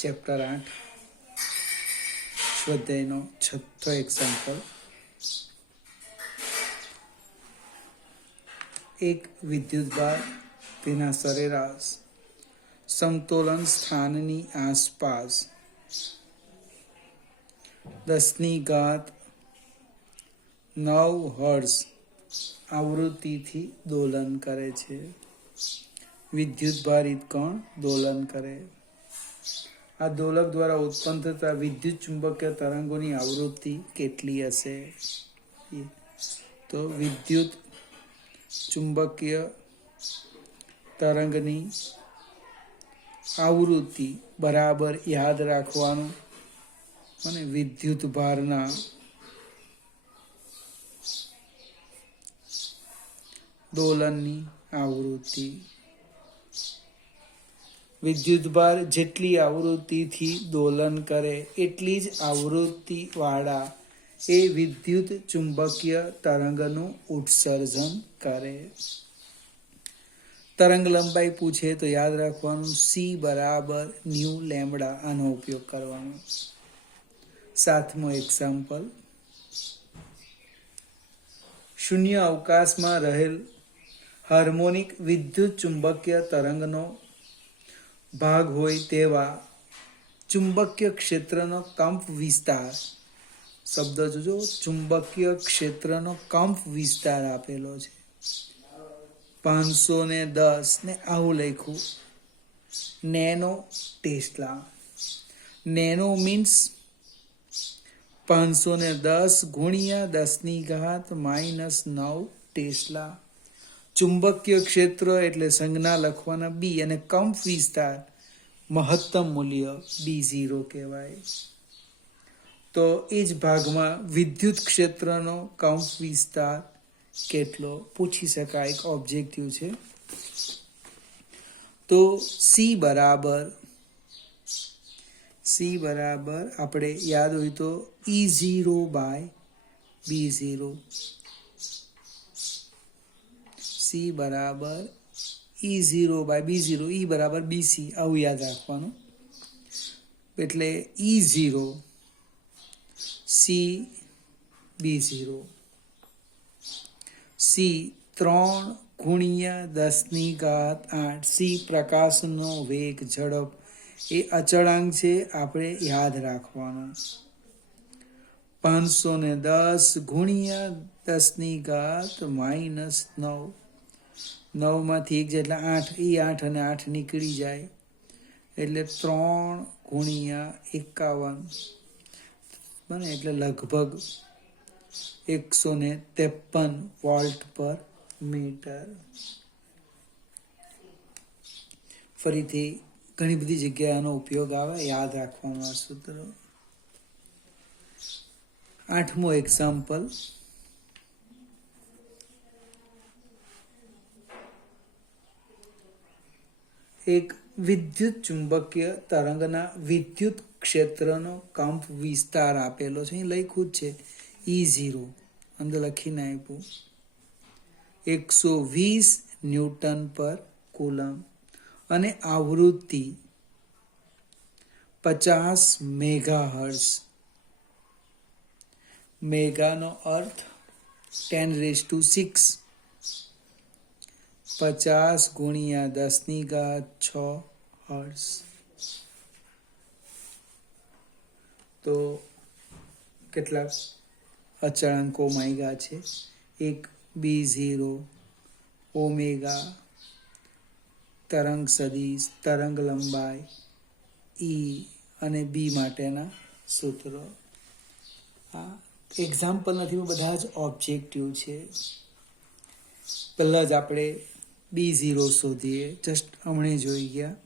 Chapter 8 સ્વાધ્યાયનો છઠ્ઠો example. એક વિદ્યુતભાર તેના સરેરાશ સમતોલન સ્થાનની આસપાસ 10⁹ હર્ટ્ઝ આવૃત્તિથી દોલન કરે છે. વિદ્યુતભારિત કણ દોલન કરે. આ દોલક દ્વારા ઉત્પન્ન થતા વિદ્યુત ચુંબકીય તરંગોની આવૃત્તિ કેટલી હશે? તો વિદ્યુત ચુંબકીય તરંગની આવૃત્તિ બરાબર યાદ રાખવાનું અને વિદ્યુત ભારના દોલનની આવૃત્તિ. વિદ્યુતભાર જેટલી આવૃત્તિથી દોલન કરે એટલી જ આવૃત્તિ વાળા એ વિદ્યુત ચુંબકીય તરંગનું ઉત્સર્જન કરે. તરંગ લંબાઈ પૂછે તો યાદ રાખવાનું c બરાબર ન્યુ લેમ્બડા. આનો ઉપયોગ કરવાનો. 7મો એક્ઝામ્પલ. શૂન્ય અવકાશમાં રહેલ હાર્મોનિક વિદ્યુત ચુંબકીય તરંગનો ભાગ હોય તેવા ચુંબકીય ક્ષેત્રનો કંપ વિસ્તાર. શબ્દ જોજો, ચુંબકીય ક્ષેત્રનો કંપ વિસ્તાર આપેલો છે 510 ને આવું લખ્યું નેનો ટેસ્લા. નેનો મીન્સ 510 ગુણ્યા 10⁻⁻9 ટેસ્લા. ચુંબકીય ક્ષેત્ર એટલે સંજ્ઞા લખવાના બી અને કંપ વિસ્તાર મહત્તમ મૂલ્ય B0 કહેવાય. તો એ જ ભાગમાં વિદ્યુત ક્ષેત્રનો કંપ વિસ્તાર કેટલો પૂછી શકાય, એક ઓબ્જેક્ટિવ છે. તો C બરાબર આપણે યાદ હોય તો E0/B0. C બરાબર E0/B0. E બરાબર BC. આવું યાદ રાખવાનું. એટલે E0 C B0. C 3×10⁸. C પ્રકાશનો વેગ, ઝડપ એ અચળાંક છે, આપણે યાદ રાખવાનો. 510 ગુણ્યા 10⁻⁹ 9 માંથી 1 જેટલા 8, એ 8 અને 8 નીકળી જાય એટલે 3×51 બને, એટલે લગભગ 153 વોલ્ટ પર મીટર. ફરીથી ઘણી બધી જગ્યાએ આનો ઉપયોગ આવે, યાદ રાખવાનું આ સૂત્ર. 8મો એક્ઝામ્પલ. એક વિદ્યુત ચુંબકીય તરંગના વિદ્યુત ક્ષેત્રનો કંપ વિસ્તાર આપેલો છે. અહીં લખ્યું જ છે E0, અંદર લખીને આપ્યું 120 ન્યૂટન પર કુલમ અને આવૃત્તિ 50 મેગાહર્ટ્ઝ. મેગાનો અર્થ 10⁶. 50 ગુણ્યા 10⁶ હર્ટ્ઝ. તો કેટલાક અચળાંકો માગ્યા છે. એક B0, ઓમેગા, તરંગ સદિશ, તરંગ લંબાઈ, E અને B માટેના સૂત્રો. આ એક્ઝામ્પલ નથી, બધા જ ઓબ્જેક્ટિવ છે. પહેલાં જ આપણે B0 શોધીએ, જસ્ટ હમણાં જોઈ ગયા.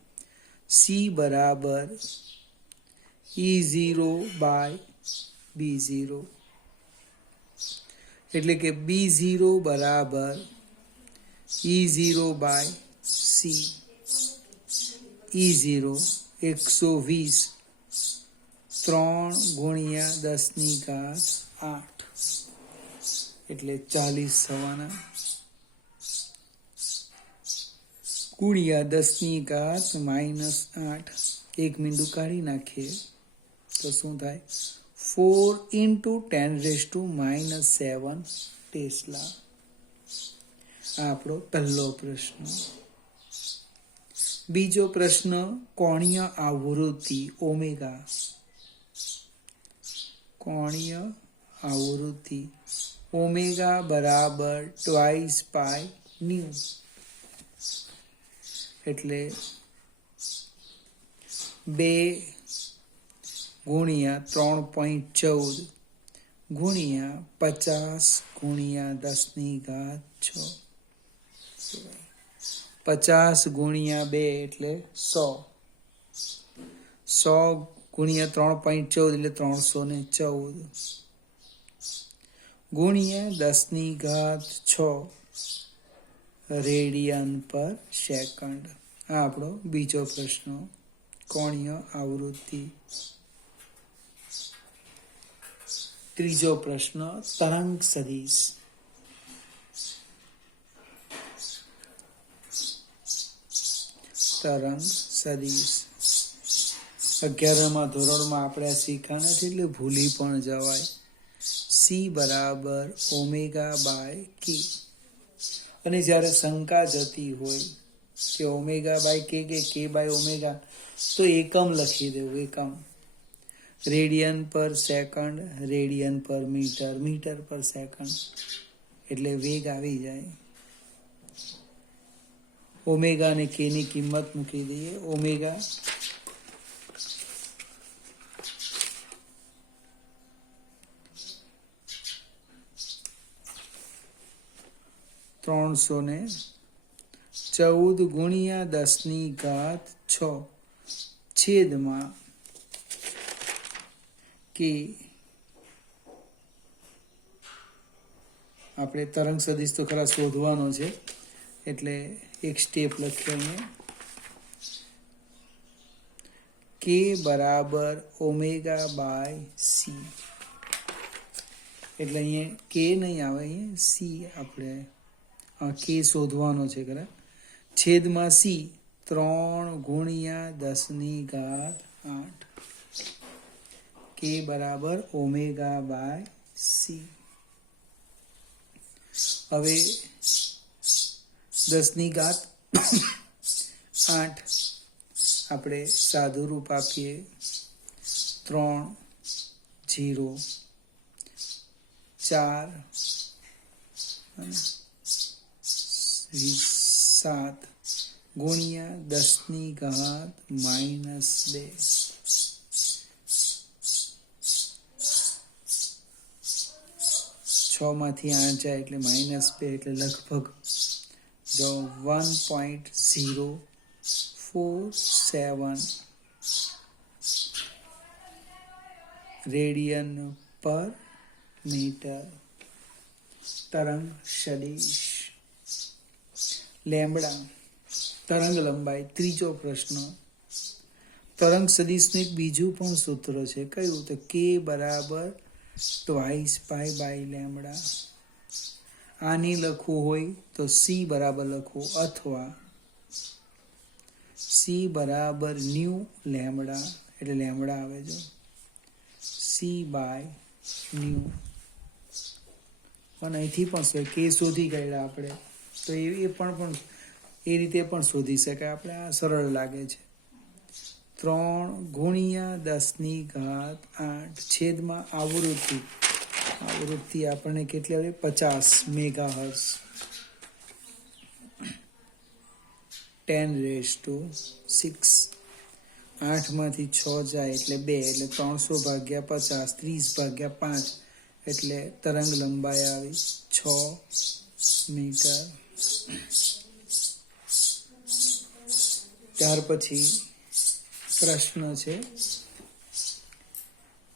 C બરાબર E0/B0. એટલે કે B0 બરાબર E0/C. E0 120 3×10⁸ એટલે 40 થવાના. ગુણ્યા 10⁻⁻8. એક મીંડું કાઢી નાખીએ તો શું થાય? 4 × 10⁻⁻7 ટેસ્લા. આ આપણો પહેલો પ્રશ્ન. બીજો પ્રશ્ન, કોણીય આવૃત્તિ ઓમેગા. કોણીય આવૃત્તિ ઓમેગા બરાબર 2πν, એટલે 2 ગુણ્યા 3.14 ગુણ્યા 50 ગુણ્યા 10⁻6. 50 ગુણ્યા 2 એટલે 100. 100 ગુણ્યા 3.14 એટલે 314 ગુણ્યા 10⁻6 રેડિયન પર સેકન્ડ. આ આપણો બીજો પ્રશ્ન, કોણીય આવૃત્તિ. ત્રીજો પ્રશ્ન, તરંગ સદિશ. તરંગ સદિશ 11મા ધોરણમાં આપણે શીખ્યા નથી એટલે ભૂલી પણ જવાય. સી બરાબર ω/k. અને જ્યારે શંકા જતી હોય કે ω/k કે k/ω, તો એકમ લખી દેવું. એકમ રેડિયન પર સેકન્ડ, રેડિયન પર મીટર, મીટર પર સેકન્ડ, એટલે વેગ આવી જાય. ઓમેગા અને કે ની કિંમત મૂકી દઈએ. ઓમેગા 314 ગુણ્યા 10⁻6 છેદમાં કે. આપણે તરંગ સદિશ તો ખરા શોધવાનો છે, એટલે એક સ્ટેપ લખીએ અહીંયા. કે બરાબર ω/c. એટલે અહીંયા કે નહીં આવે, અહીંયા સી. આપણે કે શોધવાનો છે ખરા. છેદમાં સી 3 ગુણ્યા 10⁻8. કે બરાબર ω/c. હવે 10⁻8 આપણે સાદું રૂપ આપીએ. 3 0 4 7 ગુણ્યા 10⁻². 6 માંથી 8 જાય એટલે -2, એટલે લગભગ જો 1.047 રેડિયન પર મીટર. તરંગ સદિશ. લેમ્બડા તરંગ લંબાઈ. ત્રીજો પ્રશ્ન, તરંગ સદિશનું એક બીજું પણ સૂત્ર છે. કયું? તો કે બરાબર 2π/λ. આની લખવું હોય તો સી બરાબર લખવું, અથવા સી બરાબર ν લેમ્બડા, એટલે લેમ્બડા આવે જો c/ν. પણ અહીંથી પણ કે શોધી ગયા આપણે, તો એ પણ એ રીતે પણ શોધી શકાય. આપણે આ સરળ લાગે છે. 3 ગુણ્યા 10⁻8 છેદમાં આવૃત્તિ. આવૃત્તિ આપણને કેટલી આવે? 50 મેગાહર્ટ્ઝ. 10⁻6. 8 માંથી 6 જાય એટલે 2, એટલે 300/50, 30/5, એટલે તરંગ લંબાઈ આવી 6 મીટર. ત્યાર પછી પ્રશ્ન છે,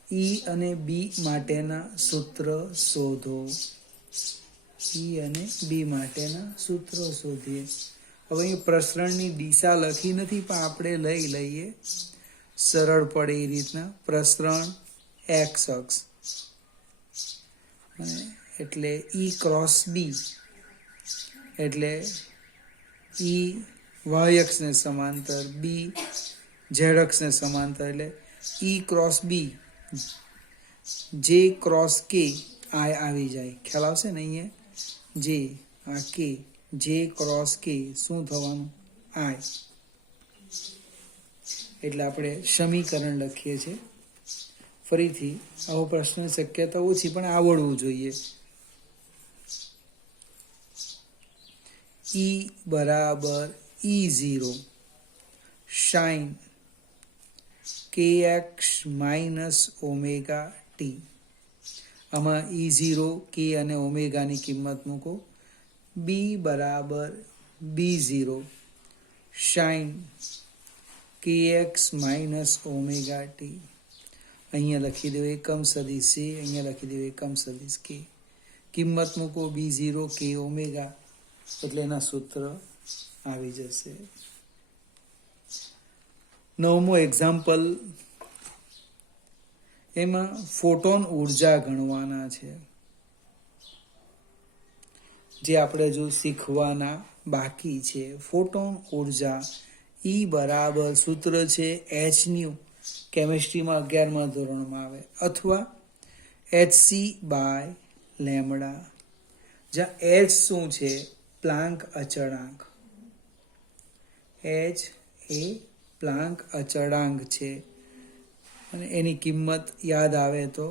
ઈ અને બી માટેના સૂત્ર શોધો. ઈ અને બી માટેના સૂત્રો શોધીએ. હવે અહીં પ્રસરણની દિશા લખી નથી, પણ આપણે લઈ લઈએ, સરળ પડે એ રીતના. પ્રસરણ એક્સ અક્ષ, એટલે ઈ ક્રોસ બી, એટલે ઈ વાય અક્ષને સમાંતર, બી ઝેડ અક્ષને સમાંતર, એટલે ઈ ક્રોસ બી, જે ક્રોસ કે આ આવી જાય. ખ્યાલ આવશે ને? અહીંયા જે આ કે, જે ક્રોસ કે શું થવાનું? આય. એટલે આપણે સમીકરણ લખીએ છીએ. ફરીથી આવો પ્રશ્ન શક્યતા ઓછી, પણ આવડવું જોઈએ. ઈ બરાબર E0 sine kx minus omega t. આમાં E0, k અને ઓમેગાની કિંમત મૂકો. બી બરાબર B0 sine kx minus omega t. અહીંયા લખી દો એકમ સદિશ c, અહીંયા લખી દો એકમ સદિશ k. કિંમત મૂકો B0, k, ઓમેગા, એટલે એના સૂત્ર આવી જશે. 9મો એક્ઝામ્પલ, એમાં ફોટોન ઉર્જા ગણવાના છે, જે આપણે જો શીખવાના બાકી છે. ફોટોન ઉર્જા E બરાબર સૂત્ર છે hν, કેમિસ્ટ્રીમાં 11મા ધોરણમાં આવે, અથવા hc બાય લેમડા, જ્યાં h શું છે? પ્લાન્ક અચળાંક. h એ પ્લાન્ક અચળાંક છે, અને એની કિંમત યાદ આવે તો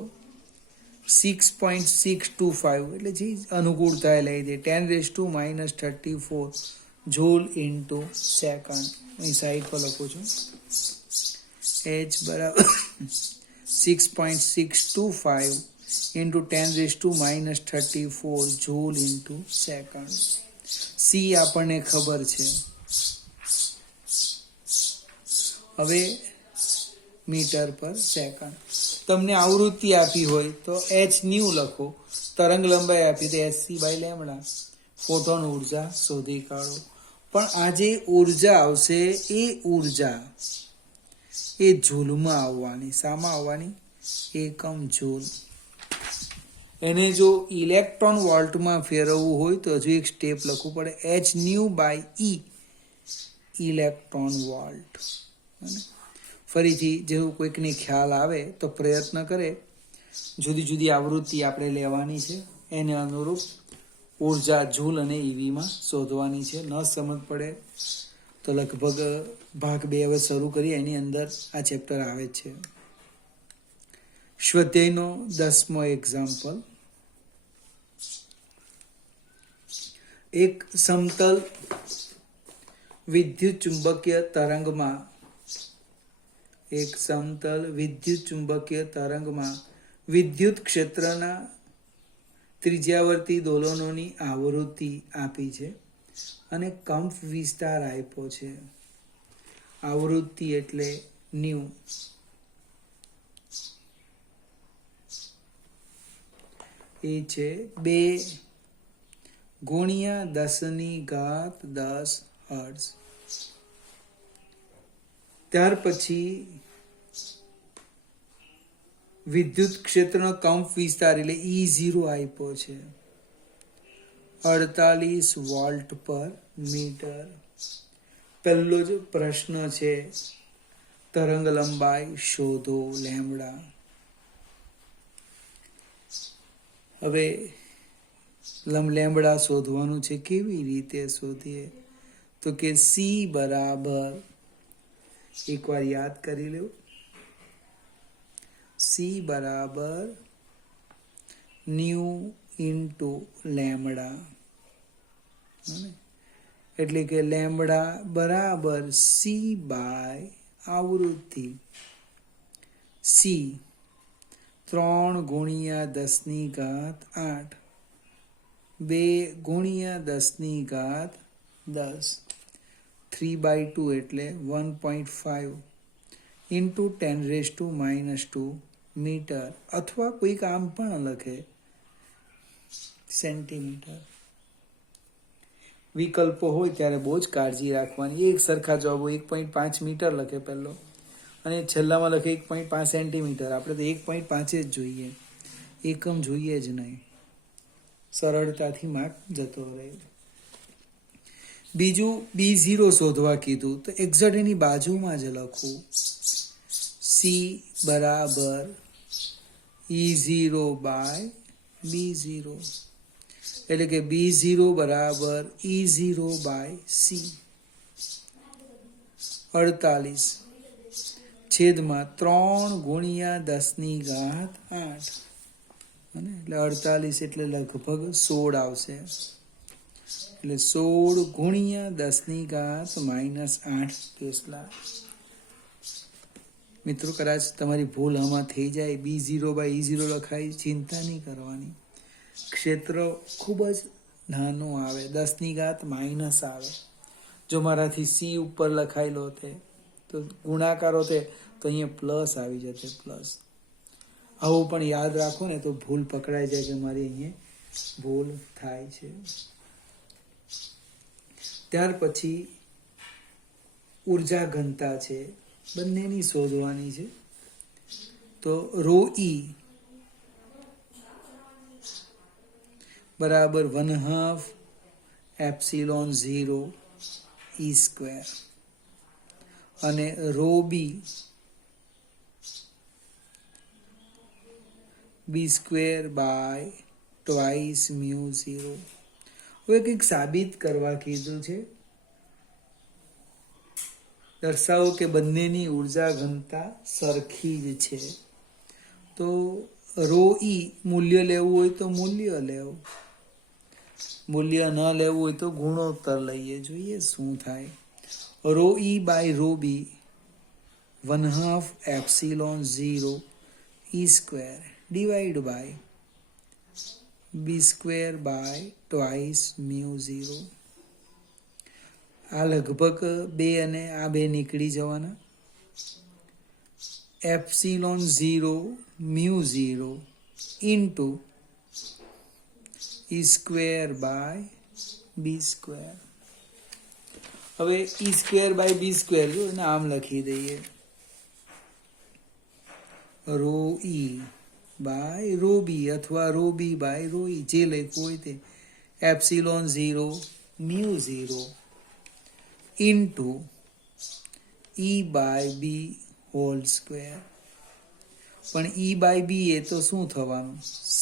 6.625, એટલે જે અનુકૂળ થાય લઈ દે. 10⁻⁻34 જૂલ ઇન્ટુ સેકન્ડ. અહીં સાઈડ પર લખું છું. h બરાબર 6.625 into 10⁻⁻34 joule into second. C આપણને ખબર છે. હવે મીટર પર સેકન્ડ. તમને આવૃત્તિ આપી હોય તો hν લખો, તરંગ લંબાઈ આપી તો hc બાય લેમડા. ફોટોન ઉર્જા શોધી કાઢો. પણ આ જે ઉર્જા આવશે એ ઉર્જા એ જૂલમાં આવવાની. શામાં આવવાની? એકમ જૂલ. એને જો ઇલેક્ટ્રોન વોલ્ટમાં ફેરવવું હોય તો હજુ એક સ્ટેપ લખવું પડે, hν by E electron volt. ફરીથી જેવું કોઈકને ખ્યાલ આવે તો પ્રયત્ન કરે. જુદી જુદી આવૃત્તિ આપણે લેવાની છે, એને અનુરૂપ ઉર્જા જૂલ અને ઈવીમાં શોધવાની છે. ન સમજ પડે તો લગભગ ભાગ 2 હવે શરૂ કરીએ, એની અંદર આ ચેપ્ટર આવે છે. સ્વાધ્યાયનો 10મો એક્ઝામ્પલ, એક સમતલ વિદ્યુત ચુંબકીય તરંગમાં વિદ્યુત ક્ષેત્રના ત્રિજ્યાવર્તી દોલનોની આવૃત્તિ આપી છે અને કંપ વિસ્તાર આપ્યો છે. આવૃત્તિ એટલે ન્યુ. એ છે 2×10⁻10 હર્ટ્ઝ. ત્યાર પછી વિદ્યુત ક્ષેત્રનો કંપ વિસ્તાર એટલે E0 આપ્યો છે 48 વોલ્ટ પર મીટર. પહેલો જ પ્રશ્ન છે, તરંગ લંબાઈ શોધો લેમ્બડા. હવે લેમ્બડા શોધવાનું છે. કેવી રીતે શોધીએ? તો કે સી બરાબર, એકવાર યાદ કરી લો, સી બરાબર ન્યુ ઇન્ટુ લેમ્બડા. એટલે કે લેમ્બડા બરાબર સી બાય આવૃત્તિ. સી 3×10⁸, 2×10⁻10, 3/2 એટલે 1.5 ઇન્ટુ 10⁻², મીટર, અથવા કોઈક આમ પણ લખે સેન્ટીમીટર. વિકલ્પો હોય ત્યારે બહુ જ કાળજી રાખવાની. એક સરખા જવાબ હોય. 1.5 મીટર લખે પહેલો, અને છેલ્લામાં લખે 1.5 સેન્ટીમીટર. આપણે તો 1.5 જ જોઈએ, એકમ જોઈએ જ નહીં. સરળતાથી માર્ક જતો રહે. બીજું B0 શોધવા કીધું તો એક્ઝેક્ટ એની બાજુમાં જ લખવું, C બરાબર E0 બાય B0, એટલે કે B0 બરાબર E0 બાય C. 48 છેદમાં 3 ગુણ્યા 10 ની ઘાત 8, એટલે 48 એટલે લગભગ 16 આવશે, એટલે 16 ગુણ્યા 10 ની ઘાત -8 ટેસ્લા. મિત્રો કદાચ તમારી ભૂલ આમાં થઈ જાય, B0 બાય E0 લખાય, ચિંતા નહીં કરવાની. ક્ષેત્ર ખૂબ જ નાનું આવે, 10 ની ઘાત માઇનસ આવે. જો મારાથી C ઉપર લખાયેલો તે તો ગુણાકાર હોતે તો અહીંયા પ્લસ આવી જશે, પ્લસ. આવું પણ યાદ રાખો ને તો ભૂલ પકડાઈ જાય કે મારી અહીંયા ભૂલ થાય છે. ત્યાર પછી ઉર્જા ઘનતા છે, બંનેની શોધવાની છે. તો ρe બરાબર 1/2 ε0 E², અને ρb B² બાય ટ્વાઇસ μ0. હવે કંઈક સાબિત કરવા કીધું છે. દર્શાવો કે બંનેની ઉર્જા ઘનતા સરખી જ છે. તો ρe મૂલ્ય લેવું હોય તો મૂલ્ય લેવું, મૂલ્ય ન લેવું હોય તો ગુણોત્તર લઈએ, જોઈએ શું થાય. ρe by ρb 1/2 ε0 E² divide by B² by twice μ0. આ લગભગ 2 અને આ 2 નીકળી જવાના. ε0 μ0 ઇન્ટુ E² બાય B². હવે E² બાય B² જો એને આમ લખી દઈએ, ρe બાય ρb અથવા ρb બાય ρe, જે લખવું હોય તે, ε0 μ0 into E by B whole square. પણ E બાય B એ તો શું થવાનું, C.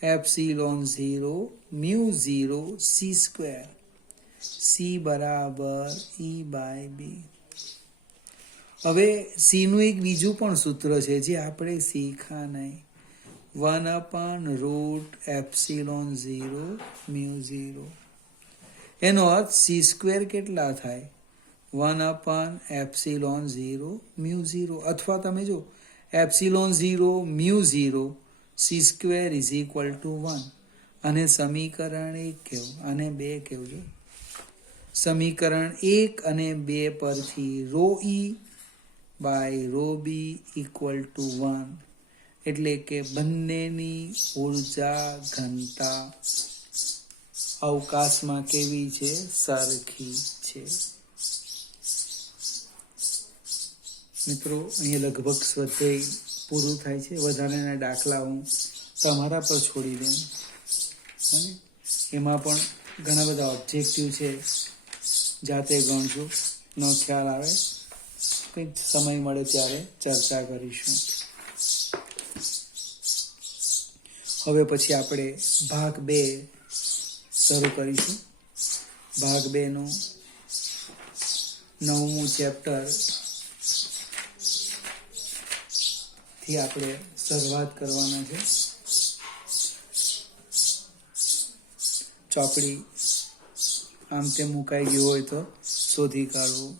ε0 μ0 C², C બરાબર E બાય B. હવે C નું એક બીજું પણ સૂત્ર છે જે આપણે શીખા નહીં, 1/√ε0 μ0. એનો અર્થ C² કેટલા થાય, 1/ε0 μ0, અથવા તમે જો ε0 μ0 C² = 1. આને સમીકરણ 1 કહેવું, આને 2 કહેવું. સમીકરણ 1 અને 2 પરથી ρe બાય ρb = 1, એટલે કે બંનેની ઉર્જા ઘનતા અવકાશમાં કેવી છે, સરખી છે. મિત્રો અહીંયા લગભગ સ્વાધ્યાય પૂરું થાય છે. વધારાના દાખલા હું તમારા પર છોડી દઉં, અને એમાં પણ ઘણા બધા ઓબ્જેક્ટિવ છે, જાતે ગણજો, નો ખ્યાલ આવે કંઈક સમય મળે ત્યારે ચર્ચા કરીશું. હવે પછી આપણે ભાગ 2 શરૂ કરીશું. ભાગ 2 નું 9મું ચેપ્ટર થી આપણે શરૂઆત કરવાના છે. ચોપડી આમ તેમ મુકાઈ ગયું હોય તો શોધી કાઢવું.